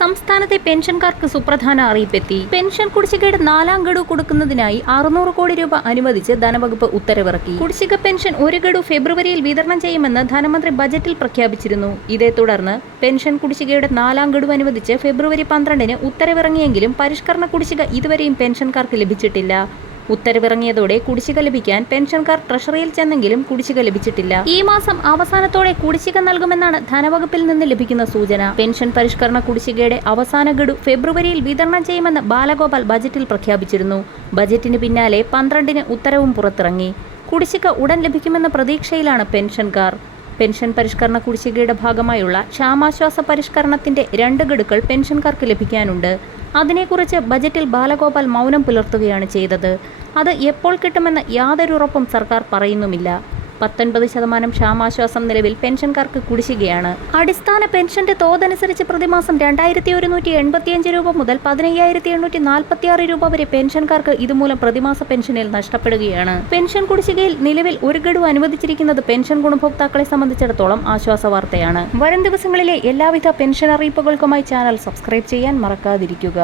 സംസ്ഥാനത്തെ പെൻഷൻകാർക്ക് സുപ്രധാന അറിയിപ്പെത്തി. പെൻഷൻ കുടിശ്ശികയുടെ 4ാം ഗഡു കൊടുക്കുന്നതിനായി 600 കോടി രൂപ അനുവദിച്ച് ധനവകുപ്പ് ഉത്തരവിറക്കി. കുടിശ്ശിക പെൻഷൻ ഒരു ഗഡു ഫെബ്രുവരിയിൽ വിതരണം ചെയ്യുമെന്ന് ധനമന്ത്രി ബജറ്റിൽ പ്രഖ്യാപിച്ചിരുന്നു. ഇതേ തുടർന്ന് പെൻഷൻ കുടിശ്ശികയുടെ 4ാം ഗഡു അനുവദിച്ച് ഫെബ്രുവരി 12-ന് ഉത്തരവിറങ്ങിയെങ്കിലും പരിഷ്കരണ കുടിശ്ശിക ഇതുവരെയും പെൻഷൻകാർക്ക് ലഭിച്ചിട്ടില്ല. ഉത്തരവിറങ്ങിയതോടെ കുടിശ്ശിക ലഭിക്കാൻ പെൻഷൻകാർ ട്രഷറിയിൽ ചെന്നെങ്കിലും കുടിശ്ശിക ലഭിച്ചിട്ടില്ല. ഈ മാസം അവസാനത്തോടെ കുടിശ്ശിക നൽകുമെന്നാണ് ധനവകുപ്പിൽ നിന്ന് ലഭിക്കുന്ന സൂചന. പെൻഷൻ പരിഷ്കരണ കുടിശ്ശികയുടെ അവസാന ഗഡു ഫെബ്രുവരിയിൽ വിതരണം ചെയ്യുമെന്ന് ബാലഗോപാൽ ബജറ്റിൽ പ്രഖ്യാപിച്ചിരുന്നു. ബജറ്റിന് പിന്നാലെ 12-ന് ഉത്തരവും പുറത്തിറങ്ങി. കുടിശ്ശിക ഉടൻ ലഭിക്കുമെന്ന പ്രതീക്ഷയിലാണ് പെൻഷൻകാർ. പെൻഷൻ പരിഷ്കരണ കുടിശ്ശികയുടെ ഭാഗമായുള്ള ക്ഷാമാശ്വാസ പരിഷ്കരണത്തിന്റെ 2 ഗഡുക്കൾ പെൻഷൻകാർക്ക് ലഭിക്കാനുണ്ട്. അതിനെക്കുറിച്ച് ബജറ്റിൽ ബാലഗോപാൽ മൗനം പുലർത്തുകയാണ് ചെയ്തത്. അത് എപ്പോൾ കിട്ടുമെന്ന് യാതൊരു ഉറപ്പും സർക്കാർ പറയുന്നുമില്ല. 19% ക്ഷാമാശ്വാസം നിലവിൽ പെൻഷൻകാർക്ക് കുടിശ്ശികയാണ്. അടിസ്ഥാന പെൻഷന്റെ തോതനുസരിച്ച് പ്രതിമാസം 2185 രൂപ മുതൽ 15,846 രൂപ വരെ പെൻഷൻകാർക്ക് ഇതുമൂലം പ്രതിമാസ പെൻഷനിൽ നഷ്ടപ്പെടുകയാണ്. പെൻഷൻ കുടിശ്ശികയിൽ നിലവിൽ ഒരു ഗഡു അനുവദിച്ചിരിക്കുന്നത് പെൻഷൻ ഗുണഭോക്താക്കളെ സംബന്ധിച്ചിടത്തോളം ആശ്വാസ വാർത്തയാണ്. വരും ദിവസങ്ങളിലെ എല്ലാവിധ പെൻഷൻ അറിയിപ്പുകൾക്കുമായി ചാനൽ സബ്സ്ക്രൈബ് ചെയ്യാൻ മറക്കാതിരിക്കുക.